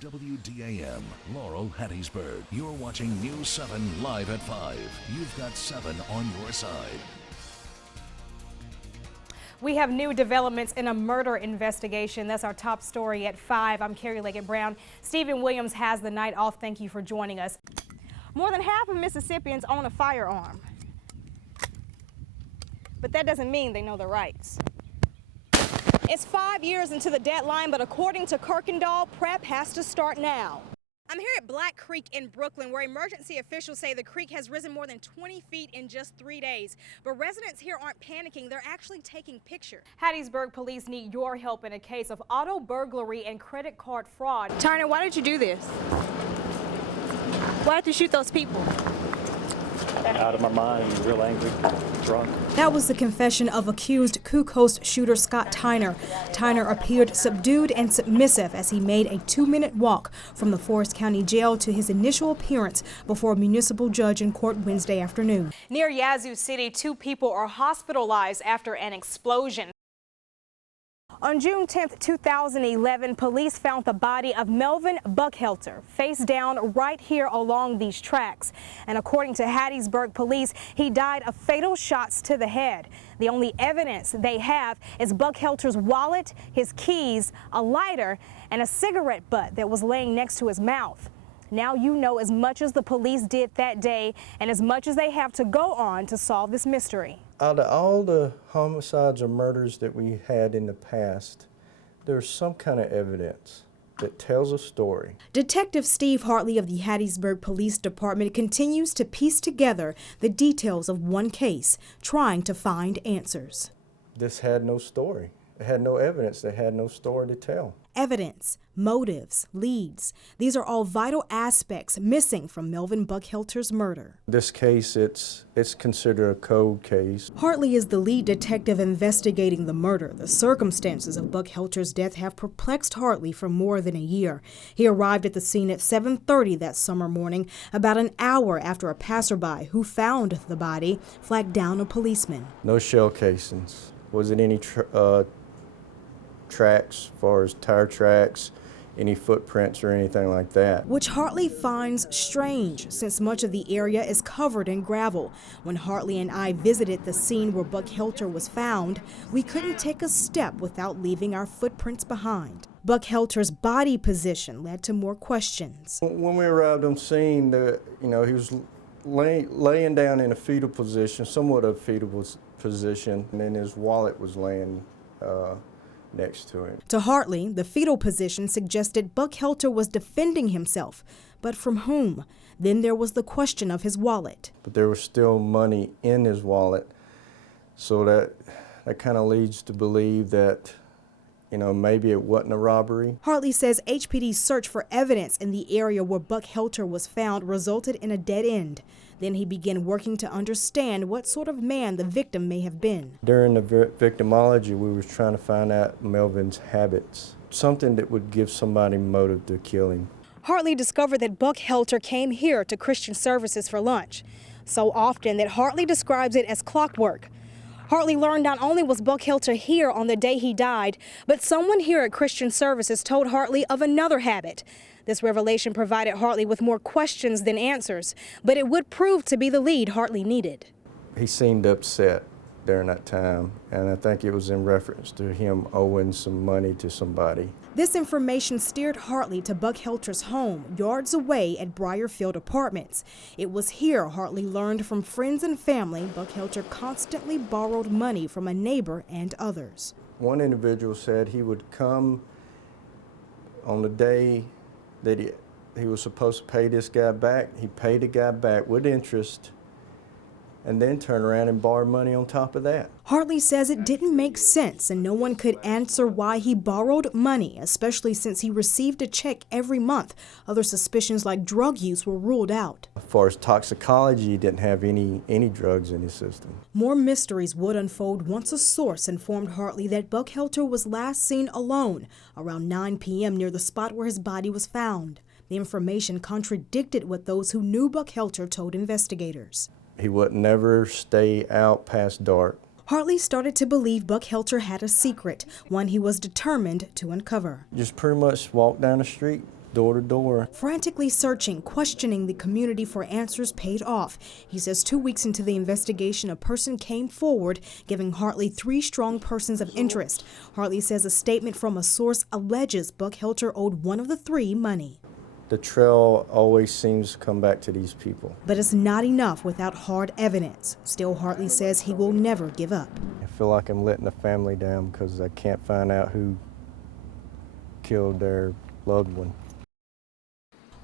WDAM, Laurel, Hattiesburg. You're watching News 7 live at 5. You've got 7 on your side. We have new developments in a murder investigation. That's our top story at 5. I'm Karrie Leggett-Brown. Stephen Williams has the night off. Thank you for joining us. More than half of Mississippians own a firearm. But that doesn't mean they know their rights. It's 5 years into the deadline, but according to Kirkendall, prep has to start now. I'm here at Black Creek in Brooklyn, where emergency officials say the creek has risen more than 20 feet in just 3 days. But residents here aren't panicking, they're actually taking pictures. Hattiesburg police need your help in a case of auto burglary and credit card fraud. Turner, why did you do this? Why did you shoot those people? Out of my mind, real angry, drunk. That was the confession of accused Coup Coast shooter Scott Tyner. Tyner appeared subdued and submissive as he made a 2-minute walk from the Forest County Jail to his initial appearance before a municipal judge in court Wednesday afternoon. Near Yazoo City, 2 people are hospitalized after an explosion. On June 10, 2011, police found the body of Melvin Buckhelter face down right here along these tracks. And according to Hattiesburg police, he died of fatal shots to the head. The only evidence they have is Buckhelter's wallet, his keys, a lighter, and a cigarette butt that was laying next to his mouth. Now you know as much as the police did that day and as much as they have to go on to solve this mystery. Out of all the homicides or murders that we had in the past, there's some kind of evidence that tells a story. Detective Steve Hartley of the Hattiesburg Police Department continues to piece together the details of one case, trying to find answers. This had no story. It had no evidence. It had no story to tell. Evidence, motives, leads. These are all vital aspects missing from Melvin Buckhelter's murder. This case, it's considered a cold case. Hartley is the lead detective investigating the murder. The circumstances of Buckhelter's death have perplexed Hartley for more than a year. He arrived at the scene at 7:30 that summer morning, about an hour after a passerby who found the body flagged down a policeman. No shell casings. Was it any tracks, as far as tire tracks, any footprints or anything like that? Which Hartley finds strange, since much of the area is covered in gravel. When Hartley and I visited the scene where Buckhelter was found, we couldn't take a step without leaving our footprints behind. Buckhelter's body position led to more questions. When we arrived on scene, he was laying down in a fetal position, somewhat of a fetal position, and then his wallet was laying next to him. To Hartley, the fetal position suggested Buckhelter was defending himself, but from whom? Then there was the question of his wallet. But there was still money in his wallet, so that kind of leads to believe that, maybe it wasn't a robbery. Hartley says HPD's search for evidence in the area where Buckhelter was found resulted in a dead end. Then he began working to understand what sort of man the victim may have been. During the victimology, we were trying to find out Melvin's habits, something that would give somebody motive to kill him. Hartley discovered that Buckhelter came here to Christian Services for lunch, so often that Hartley describes it as clockwork. Hartley learned not only was Buckhelter here on the day he died, but someone here at Christian Services told Hartley of another habit. This revelation provided Hartley with more questions than answers, but it would prove to be the lead Hartley needed. He seemed upset during that time, and I think it was in reference to him owing some money to somebody. This information steered Hartley to Buckhelter's home, yards away at Briarfield Apartments. It was here Hartley learned from friends and family Buckhelter constantly borrowed money from a neighbor and others. One individual said he would come on the day that he was supposed to pay this guy back. He paid the guy back with interest and then turn around and borrow money on top of that. Hartley says it didn't make sense and no one could answer why he borrowed money, especially since he received a check every month. Other suspicions like drug use were ruled out. As far as toxicology, he didn't have any drugs in his system. More mysteries would unfold once a source informed Hartley that Buckhelter was last seen alone around 9 p.m. near the spot where his body was found. The information contradicted what those who knew Buckhelter told investigators. He would never stay out past dark. Hartley started to believe Buckhelter had a secret, one he was determined to uncover. Just pretty much walk down the street door to door. Frantically searching, questioning the community for answers paid off. He says 2 weeks into the investigation, a person came forward, giving Hartley 3 strong persons of interest. Hartley says a statement from a source alleges Buck Helter owed one of the 3 money. The trail always seems to come back to these people. But it's not enough without hard evidence. Still, Hartley says he will never give up. I feel like I'm letting the family down because I can't find out who killed their loved one.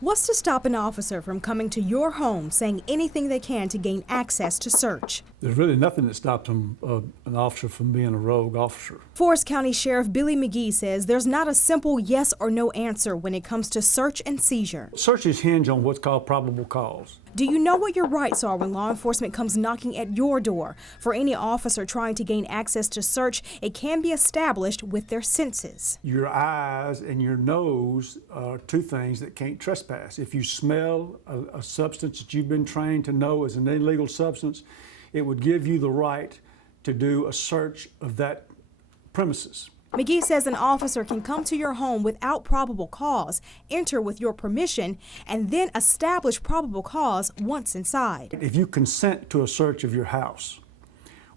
What's to stop an officer from coming to your home, saying anything they can to gain access to search? There's really nothing that stops an officer from being a rogue officer. Forest County Sheriff Billy McGee says there's not a simple yes or no answer when it comes to search and seizure. Searches hinge on what's called probable cause. Do you know what your rights are when law enforcement comes knocking at your door? For any officer trying to gain access to search, it can be established with their senses. Your eyes and your nose are 2 things that can't trespass. If you smell a substance that you've been trained to know is an illegal substance, it would give you the right to do a search of that premises. McGee says an officer can come to your home without probable cause, enter with your permission, and then establish probable cause once inside. If you consent to a search of your house,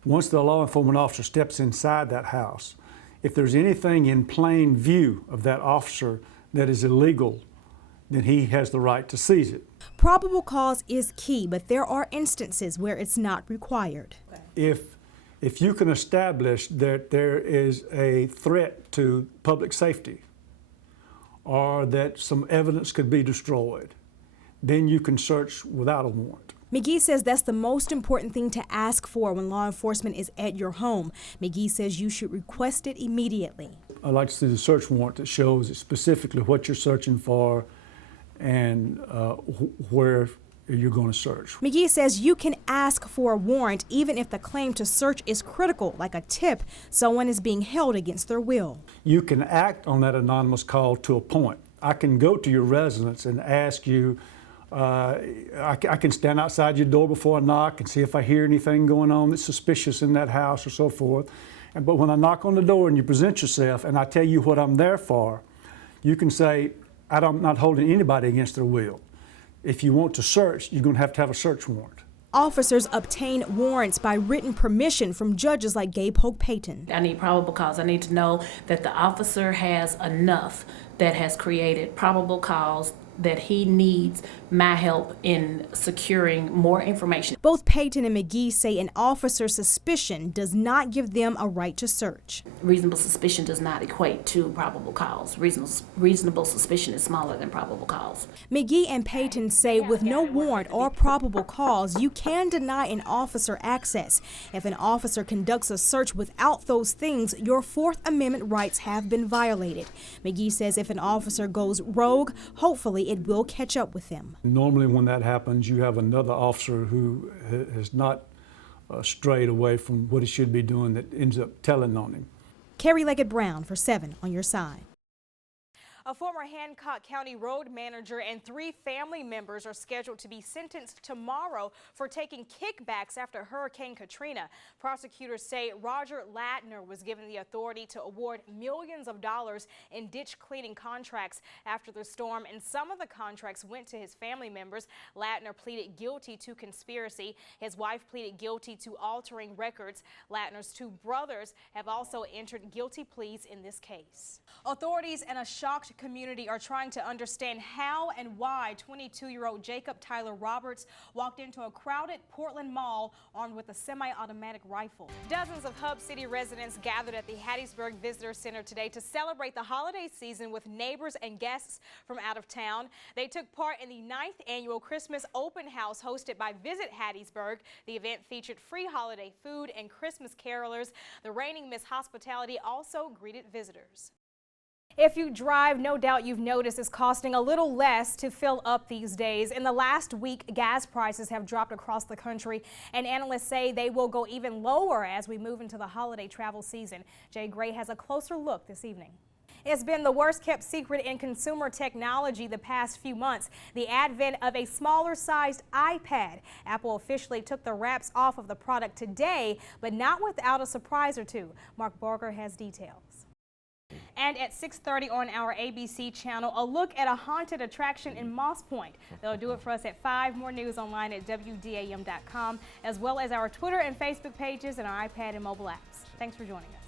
once the law enforcement officer steps inside that house, if there's anything in plain view of that officer that is illegal, then he has the right to seize it. Probable cause is key, but there are instances where it's not required. If you can establish that there is a threat to public safety or that some evidence could be destroyed, then you can search without a warrant. McGee says that's the most important thing to ask for when law enforcement is at your home. McGee says you should request it immediately. I'd like to see the search warrant that shows specifically what you're searching for and where you're going to search. McGee says you can ask for a warrant even if the claim to search is critical, like a tip someone is being held against their will. You can act on that anonymous call to a point. I can go to your residence and ask you, I can stand outside your door before I knock and see if I hear anything going on that's suspicious in that house or so forth. But when I knock on the door and you present yourself and I tell you what I'm there for, you can say, I'm not holding anybody against their will. If you want to search, you're going to have a search warrant. Officers obtain warrants by written permission from judges like Gabe Hoke-Payton. I need probable cause. I need to know that the officer has enough that has created probable cause that he needs my help in securing more information. Both Payton and McGee say an officer's suspicion does not give them a right to search. Reasonable suspicion does not equate to probable cause. Reasonable suspicion is smaller than probable cause. McGee and Payton say with no warrant or probable cause, you can deny an officer access. If an officer conducts a search without those things, your Fourth Amendment rights have been violated. McGee says if an officer goes rogue, hopefully it will catch up with them. Normally when that happens, you have another officer who has not strayed away from what he should be doing that ends up telling on him. Karrie Leggett-Brown for 7 on your side. A former Hancock County road manager and 3 family members are scheduled to be sentenced tomorrow for taking kickbacks after Hurricane Katrina. Prosecutors say Roger Latner was given the authority to award millions of dollars in ditch cleaning contracts after the storm, and some of the contracts went to his family members. Latner pleaded guilty to conspiracy. His wife pleaded guilty to altering records. Latner's 2 brothers have also entered guilty pleas in this case. Authorities and a shocked community are trying to understand how and why 22-year-old Jacob Tyler Roberts walked into a crowded Portland mall armed with a semi-automatic rifle. Dozens of Hub City residents gathered at the Hattiesburg Visitor Center today to celebrate the holiday season with neighbors and guests from out of town. They took part in the 9th annual Christmas open house hosted by Visit Hattiesburg. The event featured free holiday food and Christmas carolers. The reigning Miss Hospitality also greeted visitors. If you drive, no doubt you've noticed it's costing a little less to fill up these days. In the last week, gas prices have dropped across the country, and analysts say they will go even lower as we move into the holiday travel season. Jay Gray has a closer look this evening. It's been the worst kept secret in consumer technology the past few months, the advent of a smaller sized iPad. Apple officially took the wraps off of the product today, but not without a surprise or two. Mark Barger has details. And at 6:30 on our ABC channel, a look at a haunted attraction in Moss Point. They'll do it for us at 5. More news online at WDAM.com, as well as our Twitter and Facebook pages and our iPad and mobile apps. Thanks for joining us.